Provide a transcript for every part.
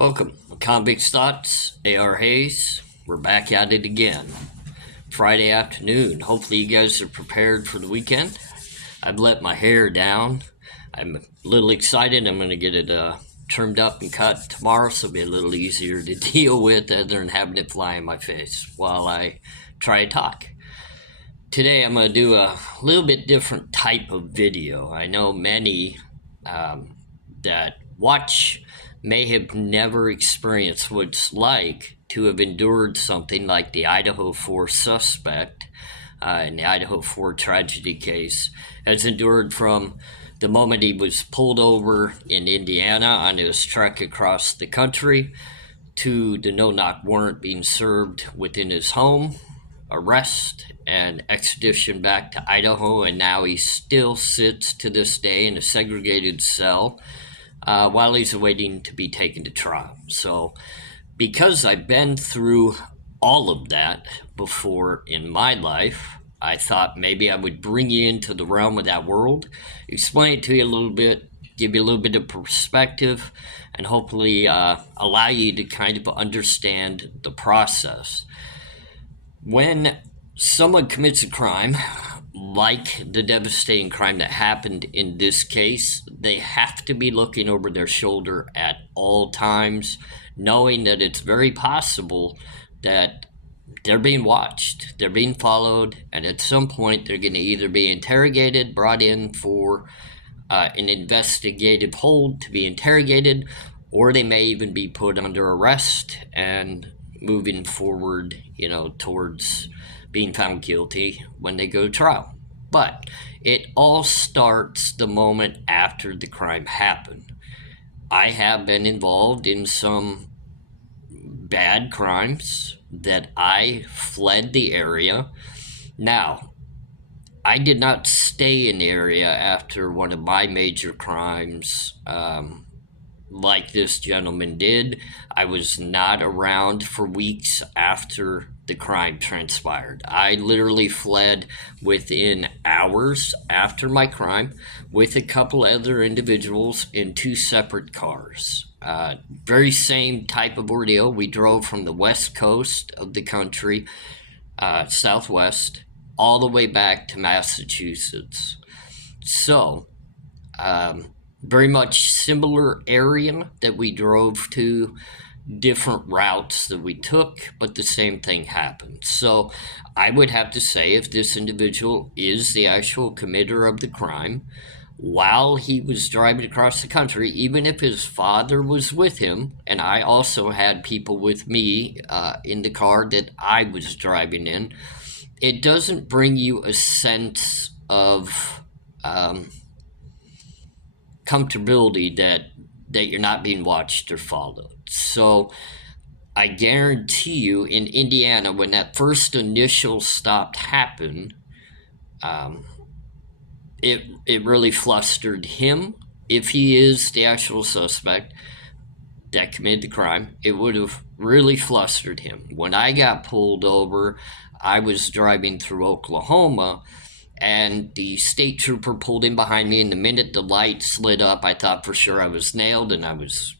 Welcome, Convicts Thoughts, A.R. Hayes. We're back at it again. Friday afternoon. Hopefully you guys are prepared for the weekend. I've let my hair down. I'm a little excited. I'm going to get it trimmed up and cut tomorrow, so it'll be a little easier to deal with other than having it fly in my face while I try to talk. Today I'm going to do a little bit different type of video. I know many that watch may have never experienced what it's like to have endured something like the Idaho 4 suspect in the Idaho 4 tragedy case has endured from the moment he was pulled over in Indiana on his trek across the country to the no-knock warrant being served within his home, arrest, and extradition back to Idaho, and now he still sits to this day in a segregated cell while he's awaiting to be taken to trial. So because I've been through all of that before in my life, I thought maybe I would bring you into the realm of that world, explain it to you a little bit, give you a little bit of perspective, and hopefully allow you to kind of understand the process. When someone commits a crime, like the devastating crime that happened in this case, they have to be looking over their shoulder at all times, knowing that it's very possible that they're being watched, they're being followed, and at some point they're going to either be interrogated, brought in for an investigative hold to be interrogated, or they may even be put under arrest and moving forward, towards being found guilty when they go to trial. But it all starts the moment after the crime happened. I have been involved in some bad crimes that I fled the area. Now, I did not stay in the area after one of my major crimes, like this gentleman did. I was not around for weeks after the crime transpired. I literally fled within hours after my crime with a couple other individuals in two separate cars. Very same type of ordeal. We drove from the west coast of the country, southwest, all the way back to Massachusetts. So, very much similar area that we drove to, different routes that we took, but the same thing happened. So I would have to say, if this individual is the actual committer of the crime, while he was driving across the country, even if his father was with him, and I also had people with me in the car that I was driving in, it doesn't bring you a sense of comfortability that you're not being watched or followed. So I guarantee you, in Indiana, when that first initial stop happened, it really flustered him. If he is the actual suspect that committed the crime, it would have really flustered him. When I got pulled over, I was driving through Oklahoma, and the state trooper pulled in behind me, and the minute the lights lit up, I thought for sure I was nailed, and that was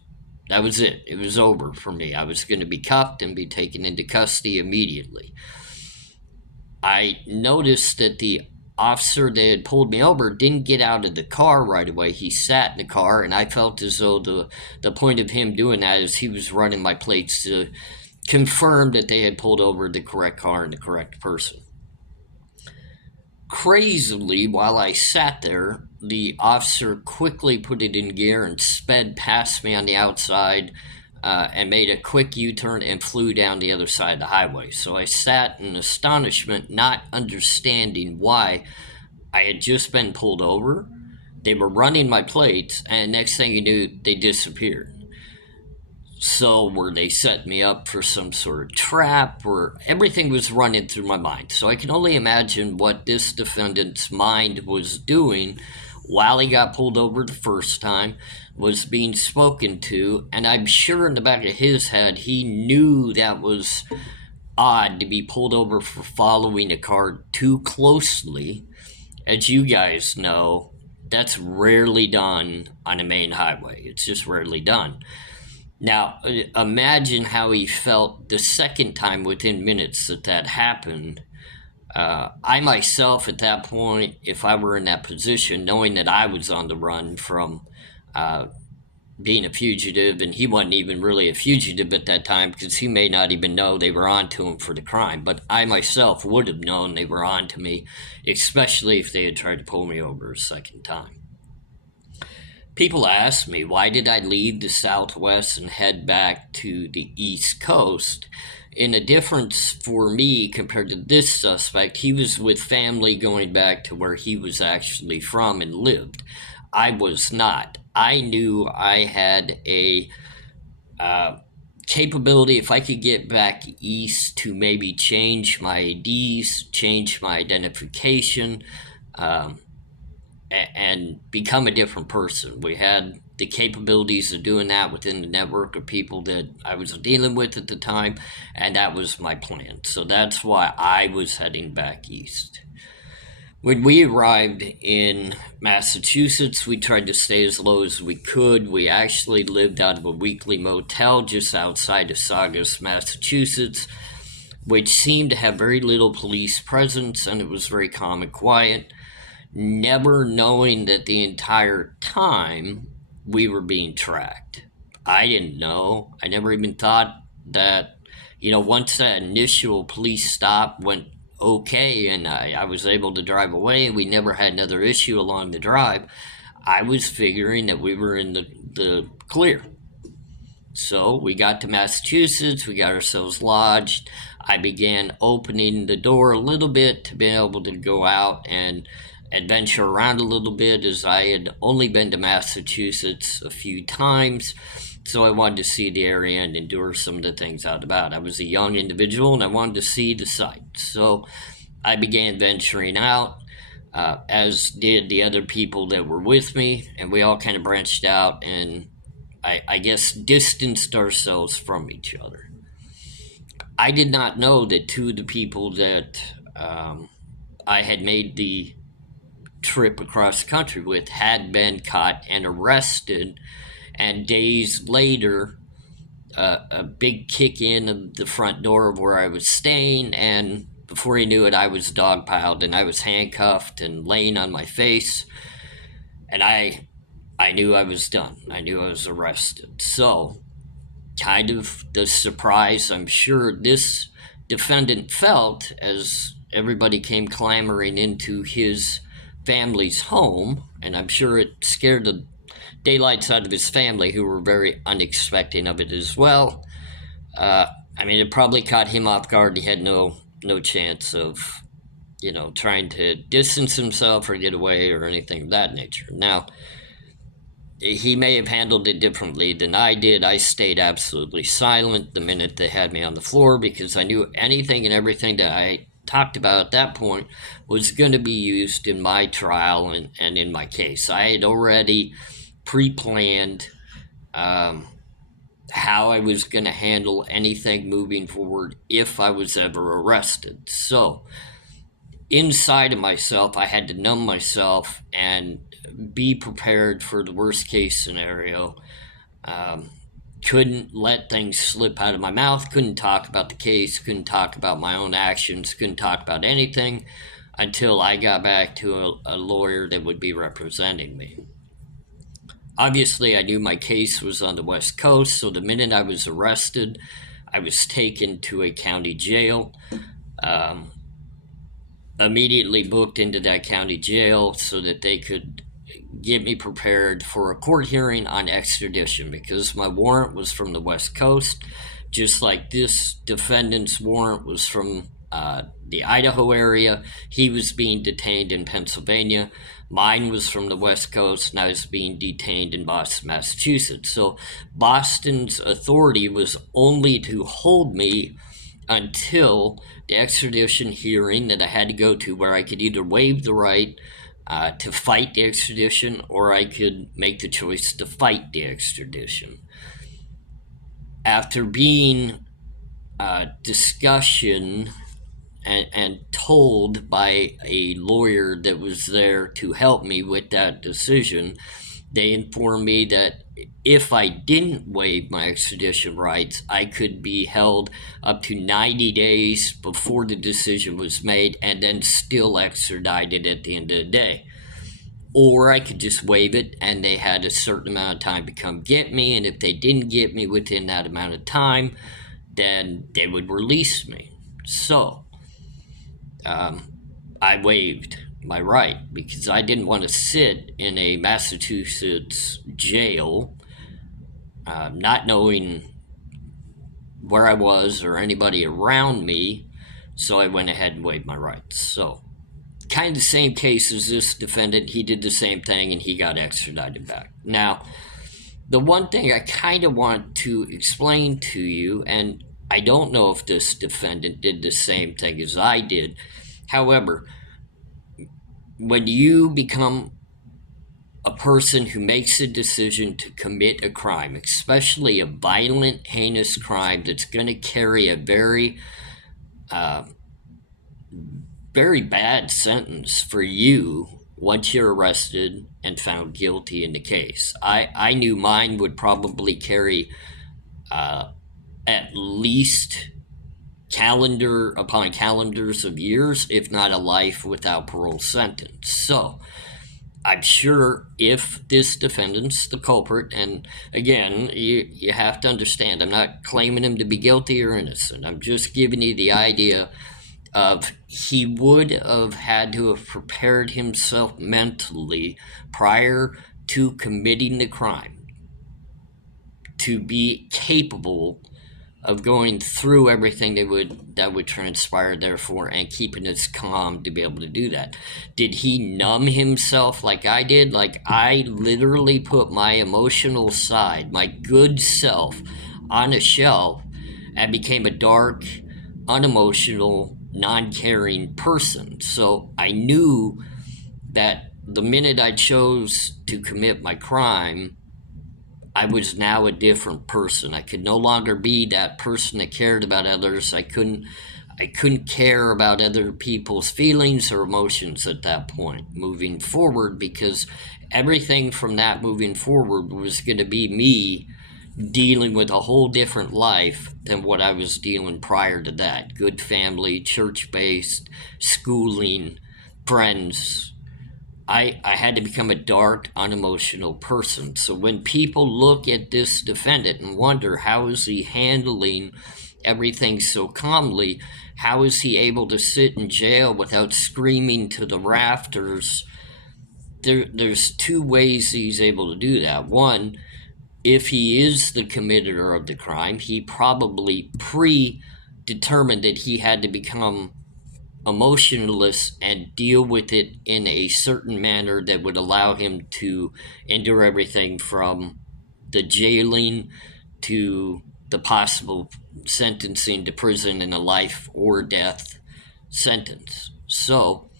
it. It was over for me. I was going to be cuffed and be taken into custody immediately. I noticed that the officer that had pulled me over didn't get out of the car right away. He sat in the car, and I felt as though the point of him doing that is he was running my plates to confirm that they had pulled over the correct car and the correct person. Crazily, while I sat there, the officer quickly put it in gear and sped past me on the outside and made a quick U-turn and flew down the other side of the highway. So I sat in astonishment, not understanding why. I had just been pulled over. They were running my plates, and next thing you knew, they disappeared. So were they setting me up for some sort of trap? Or everything was running through my mind. So I can only imagine what this defendant's mind was doing while he got pulled over the first time, was being spoken to, and I'm sure in the back of his head he knew that was odd to be pulled over for following a car too closely. As you guys know, that's rarely done on a main highway. It's just rarely done. Now, imagine how he felt the second time within minutes that happened. I myself, at that point, if I were in that position, knowing that I was on the run from uh, being a fugitive, and he wasn't even really a fugitive at that time because he may not even know they were on to him for the crime. But I myself would have known they were on to me, especially if they had tried to pull me over a second time. People ask me, why did I leave the Southwest and head back to the East Coast? And the difference for me compared to this suspect, he was with family going back to where he was actually from and lived. I was not. I knew I had a capability, if I could get back east, to maybe change my IDs, change my identification, um, and become a different person. We had the capabilities of doing that within the network of people that I was dealing with at the time, and that was my plan. So that's why I was heading back east. When we arrived in Massachusetts, we tried to stay as low as we could. We actually lived out of a weekly motel just outside of Saugus, Massachusetts, which seemed to have very little police presence, and it was very calm and quiet, never knowing that the entire time we were being tracked. I didn't know. I never even thought that, once that initial police stop went okay and I was able to drive away and we never had another issue along the drive, I was figuring that we were in the clear. So we got to Massachusetts, we got ourselves lodged. I began opening the door a little bit to be able to go out and adventure around a little bit, as I had only been to Massachusetts a few times. So I wanted to see the area and endure some of the things out about. I was a young individual and I wanted to see the sights. So I began venturing out, as did the other people that were with me, and we all kind of branched out and I guess distanced ourselves from each other. I did not know that two of the people that I had made the trip across the country with had been caught and arrested, and days later, a big kick in of the front door of where I was staying, and before he knew it, I was dogpiled and I was handcuffed and laying on my face, and I knew I was done. I knew I was arrested. So, kind of the surprise I'm sure this defendant felt as everybody came clamoring into his family's home, and I'm sure it scared the daylights out of his family, who were very unexpecting of it as well. It probably caught him off guard. He had no chance of, trying to distance himself or get away or anything of that nature. Now, he may have handled it differently than I did. I stayed absolutely silent the minute they had me on the floor because I knew anything and everything that I talked about at that point was going to be used in my trial and in my case. I had already pre-planned how I was going to handle anything moving forward if I was ever arrested. So, inside of myself, I had to numb myself and be prepared for the worst case scenario. Couldn't let things slip out of my mouth, couldn't talk about the case, couldn't talk about my own actions, couldn't talk about anything until I got back to a lawyer that would be representing me. Obviously, I knew my case was on the West Coast, so the minute I was arrested, I was taken to a county jail. Immediately booked into that county jail so that they could get me prepared for a court hearing on extradition, because my warrant was from the West Coast, just like this defendant's warrant was from the Idaho area. He was being detained in Pennsylvania. Mine was from the West Coast, and I was being detained in Boston, Massachusetts. So Boston's authority was only to hold me until the extradition hearing that I had to go to, where I could either waive the right to fight the extradition, or I could make the choice to fight the extradition. After being discussion and told by a lawyer that was there to help me with that decision, They informed me that if I didn't waive my extradition rights, I could be held up to 90 days before the decision was made and then still extradited at the end of the day. Or I could just waive it and they had a certain amount of time to come get me. And if they didn't get me within that amount of time, then they would release me. So I waived my right because I didn't want to sit in a Massachusetts jail not knowing where I was or anybody around me. So I went ahead and waived my rights. So kind of the same case as this defendant. He did the same thing and he got extradited back. Now, the one thing I kind of want to explain to you, and I don't know if this defendant did the same thing as I did. However, when you become a person who makes a decision to commit a crime, especially a violent, heinous crime that's going to carry a very bad sentence for you once you're arrested and found guilty in the case. I knew mine would probably carry at least calendar upon calendars of years, if not a life without parole sentence. So I'm sure if this defendant's the culprit, and again, you have to understand, I'm not claiming him to be guilty or innocent. I'm just giving you the idea of he would have had to have prepared himself mentally prior to committing the crime to be capable of going through everything that would transpire therefore and keeping us calm to be able to do that. Did he numb himself like I did? Like I literally put my emotional side, my good self, on a shelf and became a dark, unemotional, non-caring person. So I knew that the minute I chose to commit my crime, I was now a different person. I could no longer be that person that cared about others. I couldn't care about other people's feelings or emotions at that point moving forward, because everything from that moving forward was going to be me dealing with a whole different life than what I was dealing prior to that. Good family, church-based, schooling, friends. I had to become a dark, unemotional person. So when people look at this defendant and wonder how is he handling everything so calmly, how is he able to sit in jail without screaming to the rafters, there's two ways he's able to do that. One, if he is the committer of the crime, he probably predetermined that he had to become emotionless and deal with it in a certain manner that would allow him to endure everything from the jailing to the possible sentencing to prison and a life or death sentence. So,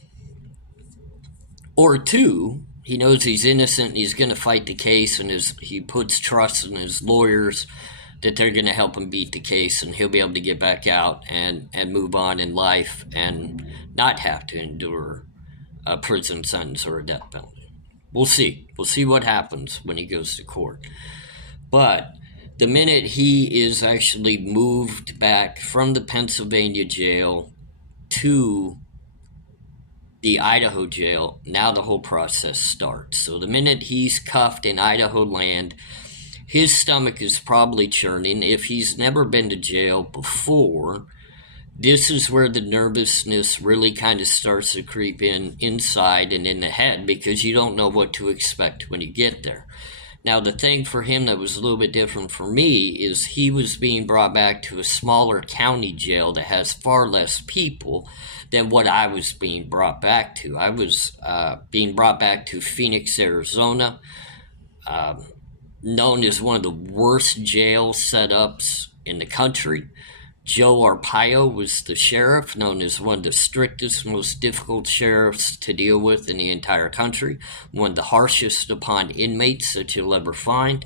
or two, he knows he's innocent and he's going to fight the case, and he puts trust in his lawyers that they're going to help him beat the case and he'll be able to get back out and move on in life and not have to endure a prison sentence or a death penalty. We'll see. We'll see what happens when he goes to court. But the minute he is actually moved back from the Pennsylvania jail to the Idaho jail, now the whole process starts. So the minute he's cuffed in Idaho land, his stomach is probably churning. If he's never been to jail before, this is where the nervousness really kind of starts to creep in inside and in the head, because you don't know what to expect when you get there. Now, the thing for him that was a little bit different for me is he was being brought back to a smaller county jail that has far less people than what I was being brought back to. I was being brought back to Phoenix, Arizona, known as one of the worst jail setups in the country. Joe Arpaio was the sheriff, known as one of the strictest, most difficult sheriffs to deal with in the entire country, one of the harshest upon inmates that you'll ever find.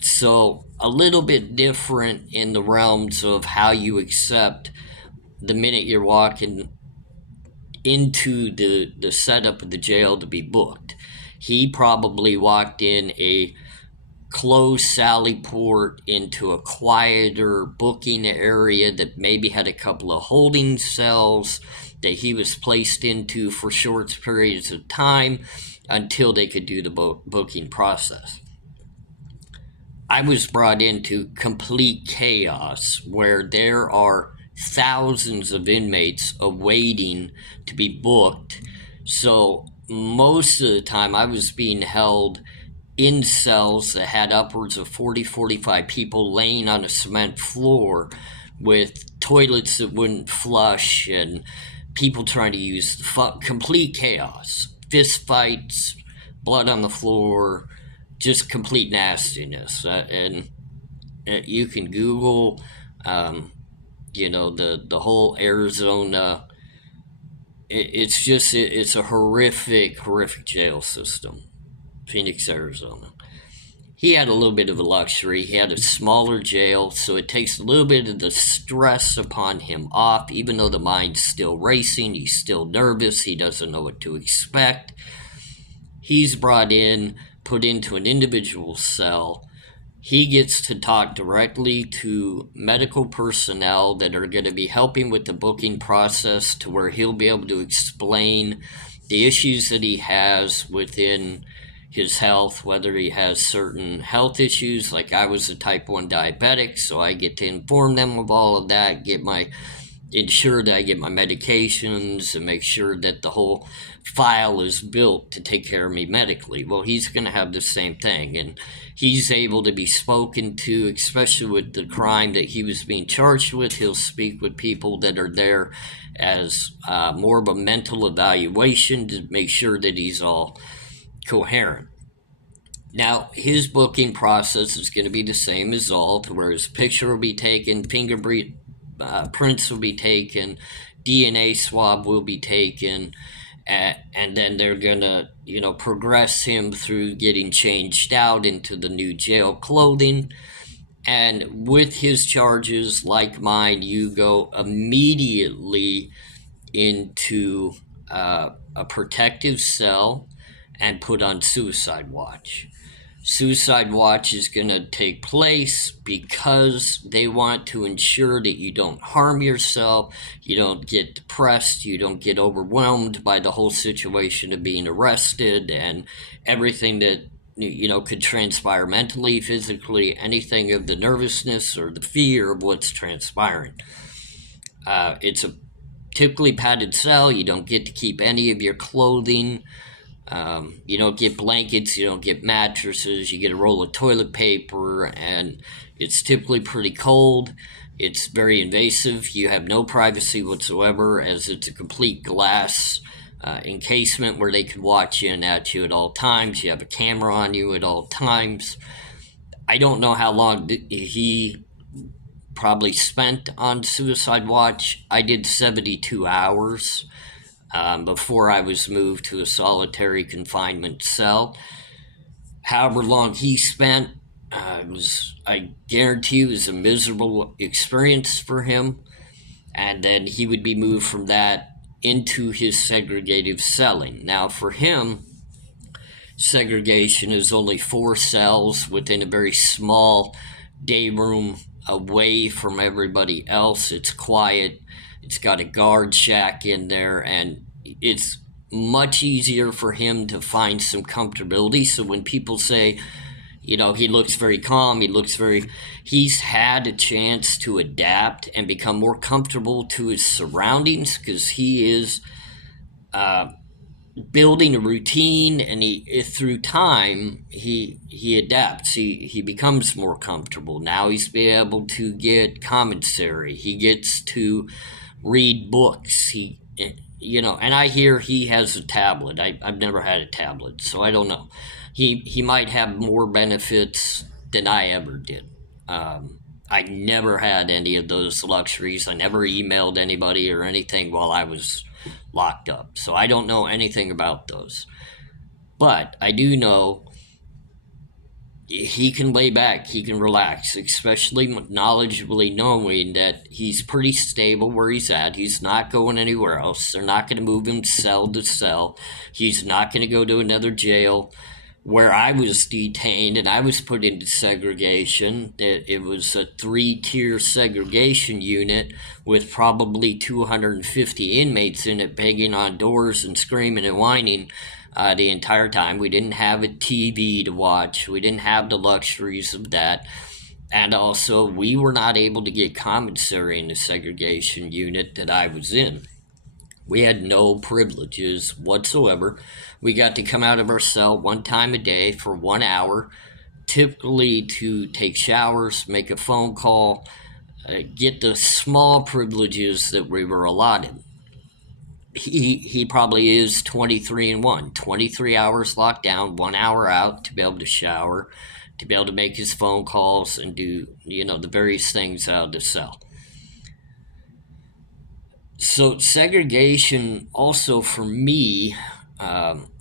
So a little bit different in the realms of how you accept the minute you're walking into the setup of the jail to be booked. He probably walked in a closed sally port into a quieter booking area that maybe had a couple of holding cells that he was placed into for short periods of time until they could do the booking process. I was brought into complete chaos where there are thousands of inmates awaiting to be booked. So most of the time I was being held in cells that had upwards of 40, 45 people laying on a cement floor with toilets that wouldn't flush and people trying to use complete chaos, fist fights, blood on the floor, just complete nastiness. And you can Google, the whole Arizona. It's a horrific jail system. Phoenix, Arizona. He had a little bit of a luxury. He had a smaller jail, so it takes a little bit of the stress upon him off, even though the mind's still racing, he's still nervous, he doesn't know what to expect. He's brought in, put into an individual cell. He gets to talk directly to medical personnel that are going to be helping with the booking process to where he'll be able to explain the issues that he has within his health, whether he has certain health issues, like I was a type 1 diabetic, so I get to inform them of all of that, ensure that I get my medications and make sure that the whole file is built to take care of me medically. Well, he's going to have the same thing, and he's able to be spoken to, especially with the crime that he was being charged with. He'll speak with people that are there as more of a mental evaluation to make sure that he's all coherent. Now, his booking process is going to be the same as all, where his picture will be taken, fingerprint prints will be taken, DNA swab will be taken, and then they're going to, progress him through getting changed out into the new jail clothing. And with his charges, like mine, you go immediately into a protective cell and put on suicide watch. Suicide watch is going to take place because they want to ensure that you don't harm yourself, you don't get depressed, you don't get overwhelmed by the whole situation of being arrested and everything that could transpire mentally, physically, anything of the nervousness or the fear of what's transpiring. It's a typically padded cell. You don't get to keep any of your clothing. You don't get blankets, you don't get mattresses, you get a roll of toilet paper, and it's typically pretty cold. It's very invasive. You have no privacy whatsoever, as it's a complete glass encasement where they can watch in at you at all times. You have a camera on you at all times. I don't know how long he probably spent on suicide watch. I did 72 hours. Before I was moved to a solitary confinement cell. However long he spent, I guarantee it was a miserable experience for him. And then he would be moved from that into his segregative celling. Now, for him, segregation is only 4 cells within a very small day room away from everybody else. It's quiet. It's got a guard shack in there, and it's much easier for him to find some comfortability. So when people say, he looks very calm, he's had a chance to adapt and become more comfortable to his surroundings because he is building a routine, and through time he adapts. He becomes more comfortable. Now he's been able to get commissary. He gets to read books. And I hear he has a tablet. I've never had a tablet, so I don't know. He might have more benefits than I ever did. I never had any of those luxuries. I never emailed anybody or anything while I was locked up, so I don't know anything about those. But I do know he can lay back, he can relax, especially knowledgeably knowing that he's pretty stable where he's at. He's not going anywhere else. They're not going to move him cell to cell. He's not going to go to another jail. Where I was detained and I was put into segregation, it was a 3-tier segregation unit with probably 250 inmates in it, banging on doors and screaming and whining the entire time. We didn't have a TV to watch. We didn't have the luxuries of that. And also, we were not able to get commissary in the segregation unit that I was in. We had no privileges whatsoever. We got to come out of our cell one time a day for 1 hour, typically to take showers, make a phone call, get the small privileges that we were allotted. He probably is 23 and 1, 23 hours locked down, 1 hour out to be able to shower, to be able to make his phone calls and do, the various things out of the cell. So segregation also for me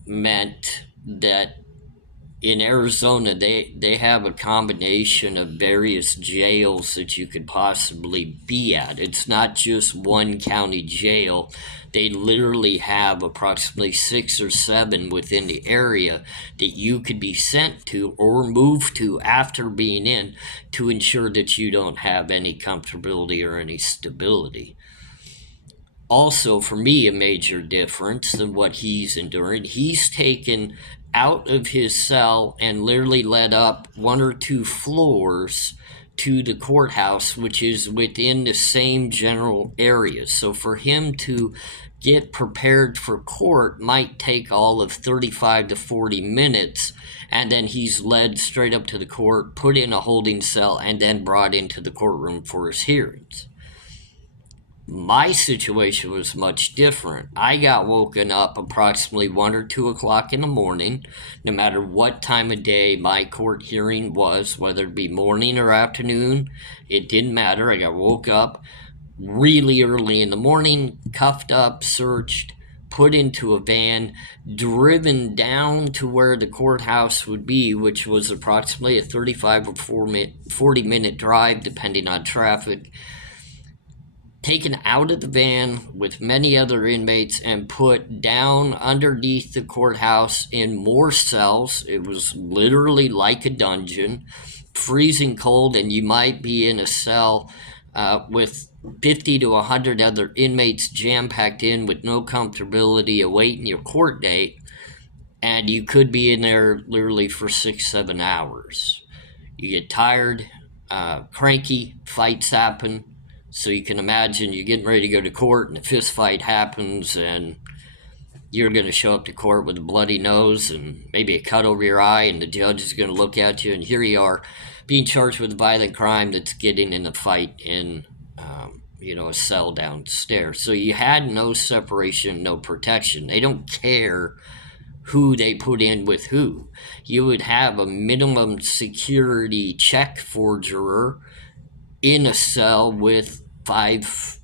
meant that in Arizona they have a combination of various jails that you could possibly be at. It's not just one county jail. They literally have approximately 6 or 7 within the area that you could be sent to or moved to after being in to ensure that you don't have any comfortability or any stability. Also, for me, a major difference than what he's enduring. He's taken out of his cell and literally led up 1 or 2 floors to the courthouse, which is within the same general area. So for him to get prepared for court might take all of 35 to 40 minutes, and then he's led straight up to the court, put in a holding cell, and then brought into the courtroom for his hearings. My situation was much different. I got woken up approximately 1 or 2 o'clock in the morning, no matter what time of day my court hearing was, whether it be morning or afternoon, it didn't matter. I got woke up really early in the morning, cuffed up, searched, put into a van, driven down to where the courthouse would be, which was approximately a 35 or 40-minute drive, depending on traffic, taken out of the van with many other inmates and put down underneath the courthouse in more cells. It was literally like a dungeon, freezing cold, and you might be in a cell with 50 to 100 other inmates jam-packed in with no comfortability awaiting your court date, and you could be in there literally for 6-7 hours. You get tired, cranky, fights happen. So you can imagine you're getting ready to go to court and a fist fight happens and you're going to show up to court with a bloody nose and maybe a cut over your eye, and the judge is going to look at you, and here you are being charged with a violent crime that's getting in a fight in a cell downstairs. So you had no separation, no protection. They don't care who they put in with who. You would have a minimum security check forger in a cell with 5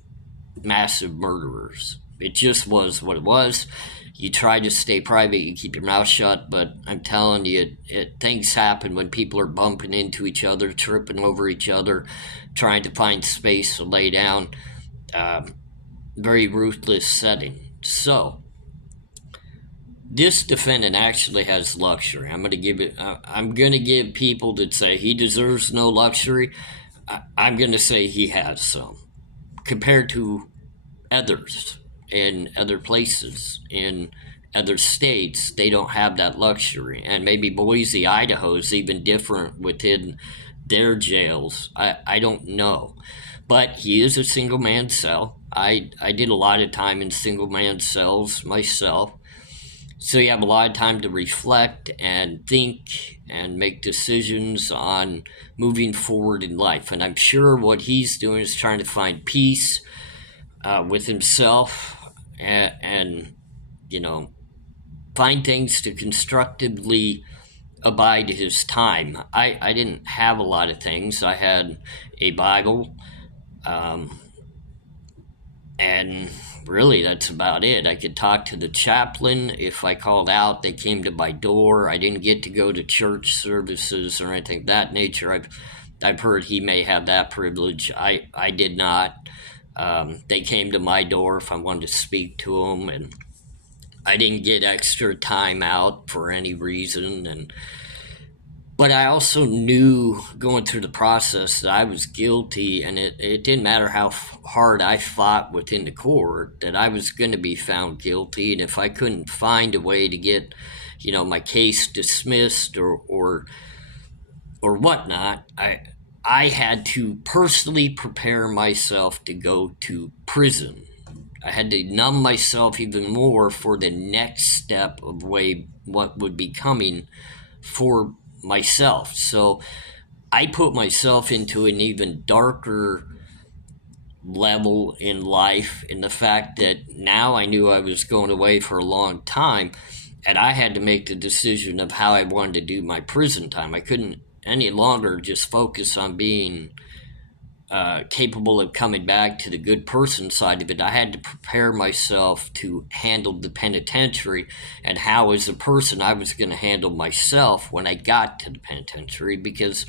massive murderers. It just was what it was. You try to stay private, you keep your mouth shut, but I'm telling you, things happen when people are bumping into each other, tripping over each other, trying to find space to lay down. Very ruthless setting. So, this defendant actually has luxury. I'm going to give people that say he deserves no luxury. I'm going to say he has some. Compared to others in other places, in other states, they don't have that luxury. And maybe Boise, Idaho is even different within their jails. I don't know. But he is a single man cell. I did a lot of time in single man cells myself. So you have a lot of time to reflect and think and make decisions on moving forward in life. And I'm sure what he's doing is trying to find peace with himself and find things to constructively abide his time. I didn't have a lot of things. I had a Bible and really, that's about it. I could talk to the chaplain. If I called out, they came to my door. I didn't get to go to church services or anything of that nature. I've heard he may have that privilege. I did not. They came to my door if I wanted to speak to them, and I didn't get extra time out for any reason. But I also knew going through the process that I was guilty, and it didn't matter how hard I fought within the court, that I was going to be found guilty. And if I couldn't find a way to get, my case dismissed or whatnot, I had to personally prepare myself to go to prison. I had to numb myself even more for the next step of what would be coming for myself. So I put myself into an even darker level in life, in the fact that now I knew I was going away for a long time, and I had to make the decision of how I wanted to do my prison time. I couldn't any longer just focus on being capable of coming back to the good person side of it. I had to prepare myself to handle the penitentiary, and how as a person I was going to handle myself when I got to the penitentiary, because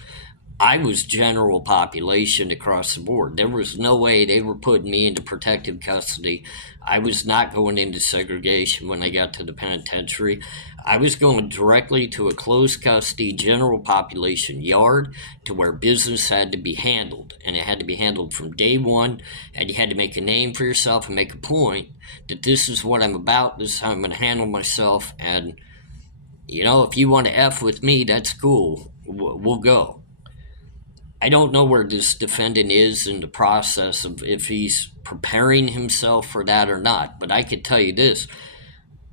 I was general population across the board. There was no way they were putting me into protective custody. I was not going into segregation when I got to the penitentiary. I was going directly to a closed custody general population yard, to where business had to be handled. And it had to be handled from day one. And you had to make a name for yourself and make a point that this is what I'm about. This is how I'm going to handle myself. And, if you want to F with me, that's cool. We'll go. I don't know where this defendant is in the process of if he's preparing himself for that or not, but I could tell you this.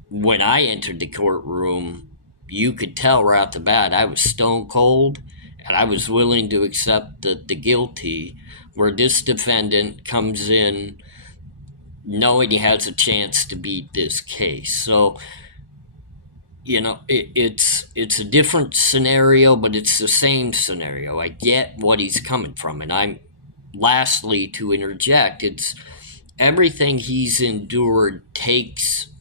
When I entered the courtroom, you could tell right off the bat I was stone cold, and I was willing to accept the guilty, where this defendant comes in knowing he has a chance to beat this case. So, it's a different scenario, but it's the same scenario. I get what he's coming from. And I'm, lastly, to interject, it's everything he's endured takes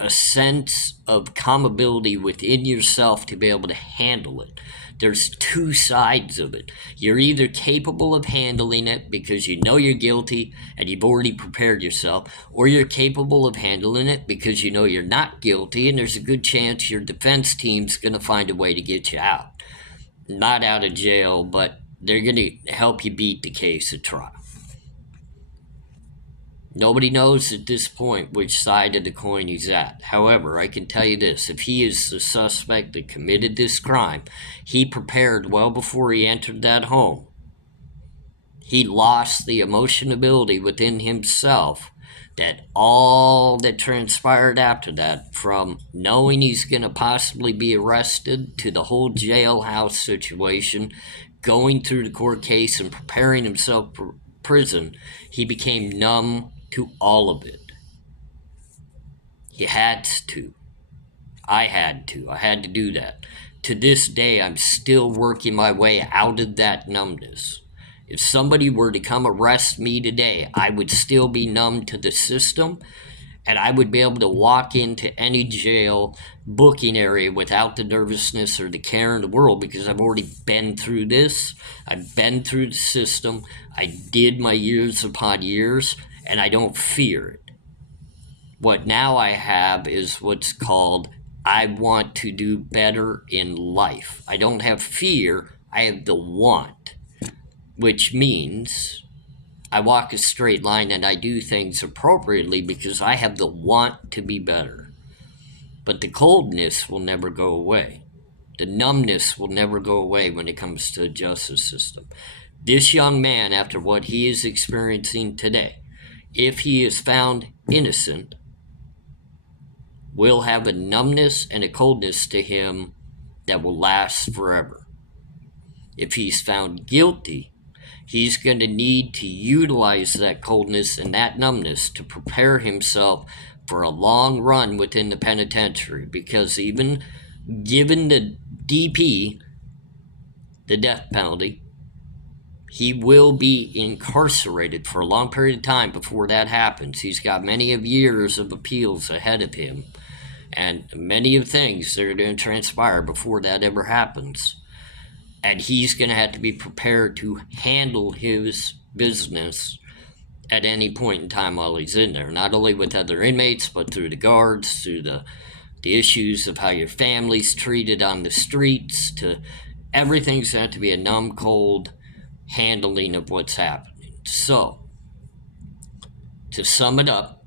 a sense of calmability within yourself to be able to handle it. There's two sides of it. You're either capable of handling it because you know you're guilty and you've already prepared yourself, or you're capable of handling it because you know you're not guilty and there's a good chance your defense team's going to find a way to get you out. Not out of jail, but they're going to help you beat the case at trial. Nobody knows at this point which side of the coin he's at. However, I can tell you this. If he is the suspect that committed this crime, he prepared well before he entered that home. He lost the emotionability within himself that all that transpired after that, from knowing he's going to possibly be arrested to the whole jailhouse situation, going through the court case and preparing himself for prison, he became numb to all of it. He had to. I had to do that. To this day, I'm still working my way out of that numbness. If somebody were to come arrest me today, I would still be numb to the system, and I would be able to walk into any jail booking area without the nervousness or the care in the world, because I've already been through this. I've been through the system. I did my years upon years, and I don't fear it. What now I have is what's called, I want to do better in life. I don't have fear, I have the want, which means I walk a straight line and I do things appropriately because I have the want to be better. But the coldness will never go away. The numbness will never go away when it comes to the justice system. This young man, after what he is experiencing today, if he is found innocent, will have a numbness and a coldness to him that will last forever. If he's found guilty, he's going to need to utilize that coldness and that numbness to prepare himself for a long run within the penitentiary, because even given the DP, the death penalty, He will be incarcerated for a long period of time before that happens. He's got many of years of appeals ahead of him, and many of things that are going to transpire before that ever happens. And he's going to have to be prepared to handle his business at any point in time while he's in there, not only with other inmates, but through the guards, through the issues of how your family's treated on the streets, to everything's going to have to be a numb, cold handling of what's happening. So, to sum it up,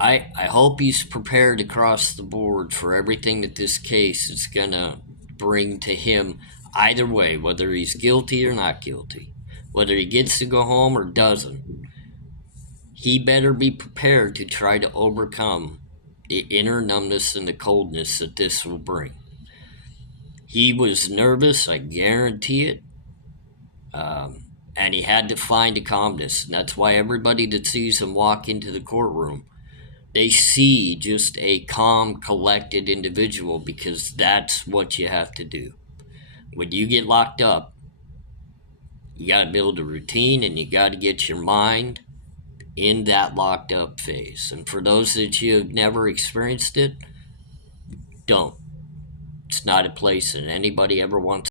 I hope he's prepared across the board for everything that this case is going to bring to him, either way, whether he's guilty or not guilty, whether he gets to go home or doesn't. He better be prepared to try to overcome the inner numbness and the coldness that this will bring. He was nervous, I guarantee it. And he had to find a calmness. And that's why everybody that sees him walk into the courtroom, they see just a calm, collected individual, because that's what you have to do. When you get locked up, you got to build a routine, and you got to get your mind in that locked up phase. And for those that you have never experienced it, don't. It's not a place that anybody ever wants